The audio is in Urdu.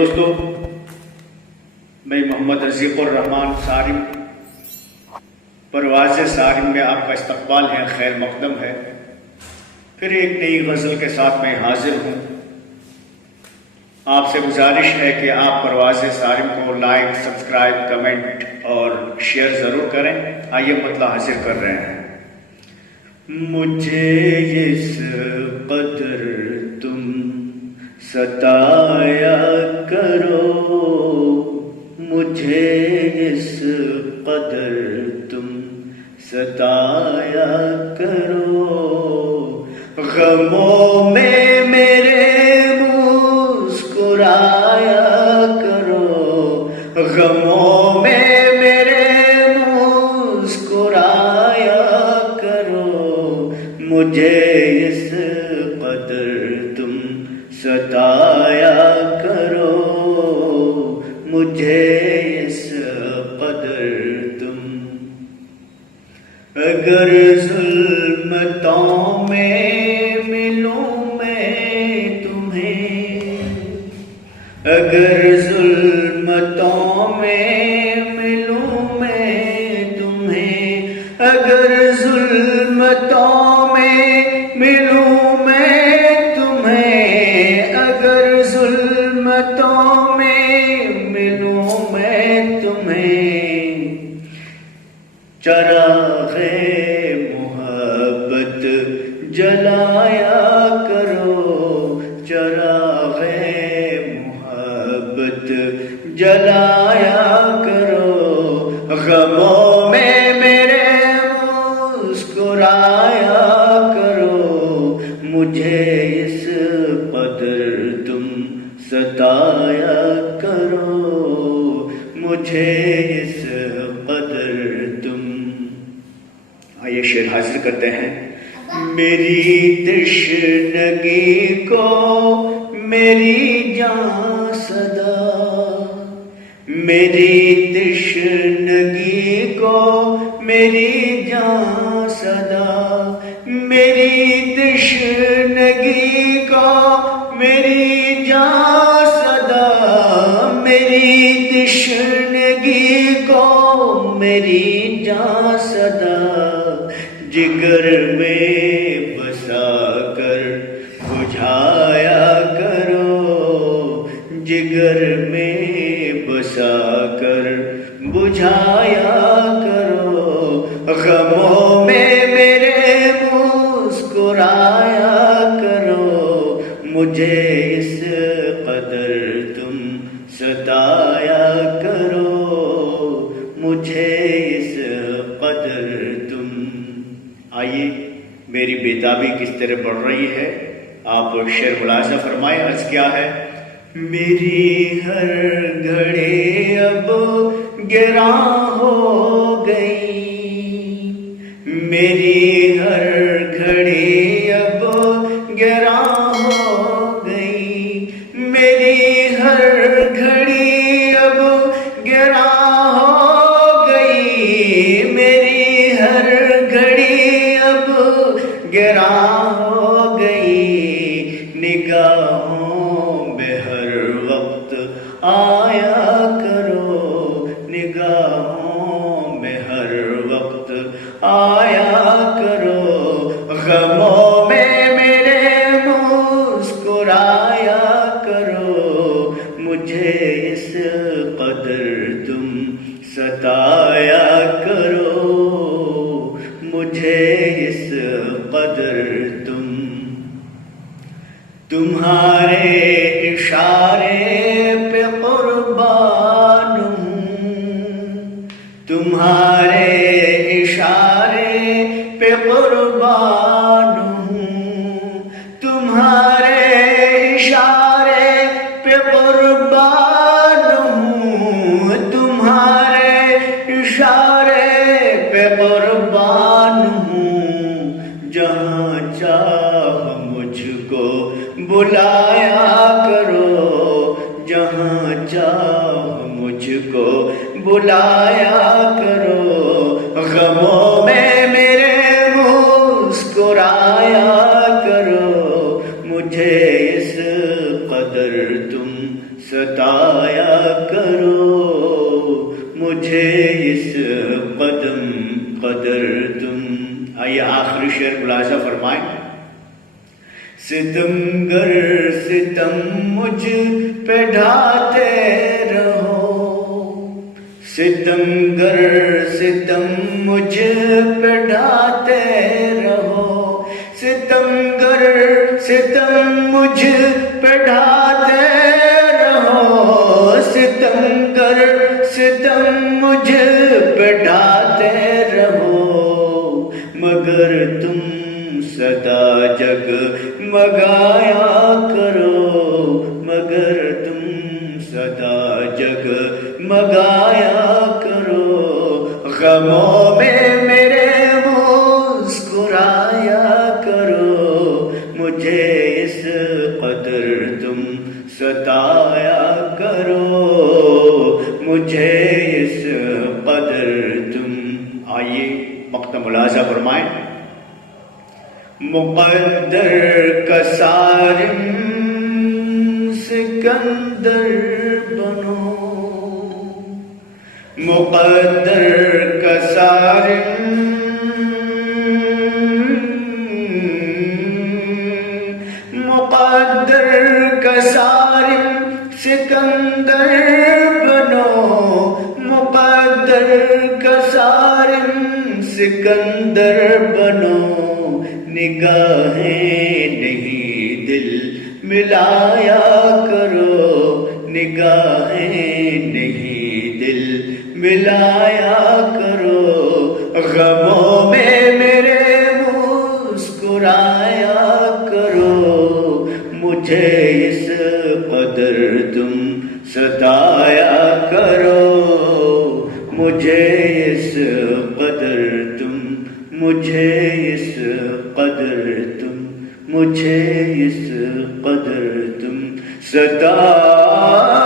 دوستو، میں محمد رزیق الرحمان صارم، پرواز صارم میں آپ کا استقبال ہے، خیر مقدم ہے۔ پھر ایک نئی غزل کے ساتھ میں حاضر ہوں۔ آپ سے گزارش ہے کہ آپ پرواز صارم کو لائک، سبسکرائب، کمنٹ اور شیئر ضرور کریں۔ آئیے مطلع حاضر کر رہے ہیں۔ مجھے اس قدر تم ستایا کرو، مجھے اس قدر تم ستایا کرو، غموں میں میرے مسکرایا کرو، غموں میں میرے مسکرایا کرو، مجھے اس قدر تم ستایا کرو، مجھے اس قدر تم۔ اگر ظلمتوں میں ملوں میں تمہیں، اگر ظلمتوں میں ملوں میں تمہیں، اگر ظلمتوں میں ملوں میں تمہیں، اگر ظلمتوں میں ملوں میں تمہیں، چراغ محبت جلایا کرو، چراغ محبت جلایا کرو، غموں میں میرے مسکرایا کرو، مجھے اس قدر تم ستایا کرو، مجھے اس قدر تم۔ آئیے شعر حاضر کرتے ہیں۔ میری تشنگی کو میری جان صدا، میری تشنگی کو میری جان صدا، میری تشنگی کو میری جان صدا، میری تشنگی کو میری جان صدا، جگر میں بسا کر بجھایا کرو، جگر میں بسا کر بجھایا کرو، غموں میں میرے مسکرایا کرو، مجھے اس قدر تم ستایا کرو، مجھے اس قدر تم۔ آئیے میری بےتابی کس طرح بڑھ رہی ہے، آپ شعر ملاحظہ فرمائیں۔ عرض کیا ہے؟ میری ہر گھڑی اب گراں ہو گئی، میری ہر گھڑی اب گراں ہو گئی، میری ہر گھڑی اب گراں ہو گئی، میری ہر گھڑی اب گراں ہو گئی، نگاہوں میں ہر وقت آیا کرو، نگاہوں میں ہر وقت آیا کرو، غموں میں میرے مسکرایا کرو، مجھے اس قدر تم ستایا کرو، مجھے اس قدر تم۔ تمہارے اشارے پہ قربان ہوں، تمہارے اشارے پہ قربان ہوں، تمہارے اشارے پہ قربان ہوں، تمہارے اشارے پہ قربان ہوں، جہاں چاہ مجھ کو بلایا کرو، جہاں چاہ مجھ کو بلایا کرو، غموں میں میرے مسکرایا کرو، مجھے اس قدر تم ستایا ستایا کرو مجھے اس قدر تم. آئیے آخری شعر ملاحظہ فرمائیں. ستمگر ستم مجھ پہ ڈھاتے رہو، ستمگر ستم مجھ پہ ڈھاتے رہو، ستمگر ستم مجھ پہ ڈھاتے رہو، ستمگر ستم مجھ پہ ڈھاتے رہو، مگر تم سدا جگ مگایا کرو، مگر تم سدا جگ مگایا کرو، غموں میں میرے مسکرایا کرو، مجھے اس قدر تم ستایا کرو، مجھے اس قدر تم. آئیے وقت ملاحظہ فرمائیں. مقدر کا سارم سکندر بنو، مقدر کا سارم مقدر کا سارم سکندر بنو، مقدر کا سارم سکندر بنو، نگاہیں نہیں دل ملایا کرو، نگاہیں نہیں دل ملایا کرو، غموں میں میرے مسکرایا کرو، مجھے اس قدر تم ستایا کرو، مجھے اس قدر تم، مجھے اس قدر تم، مجھے اس قدر تم ستایا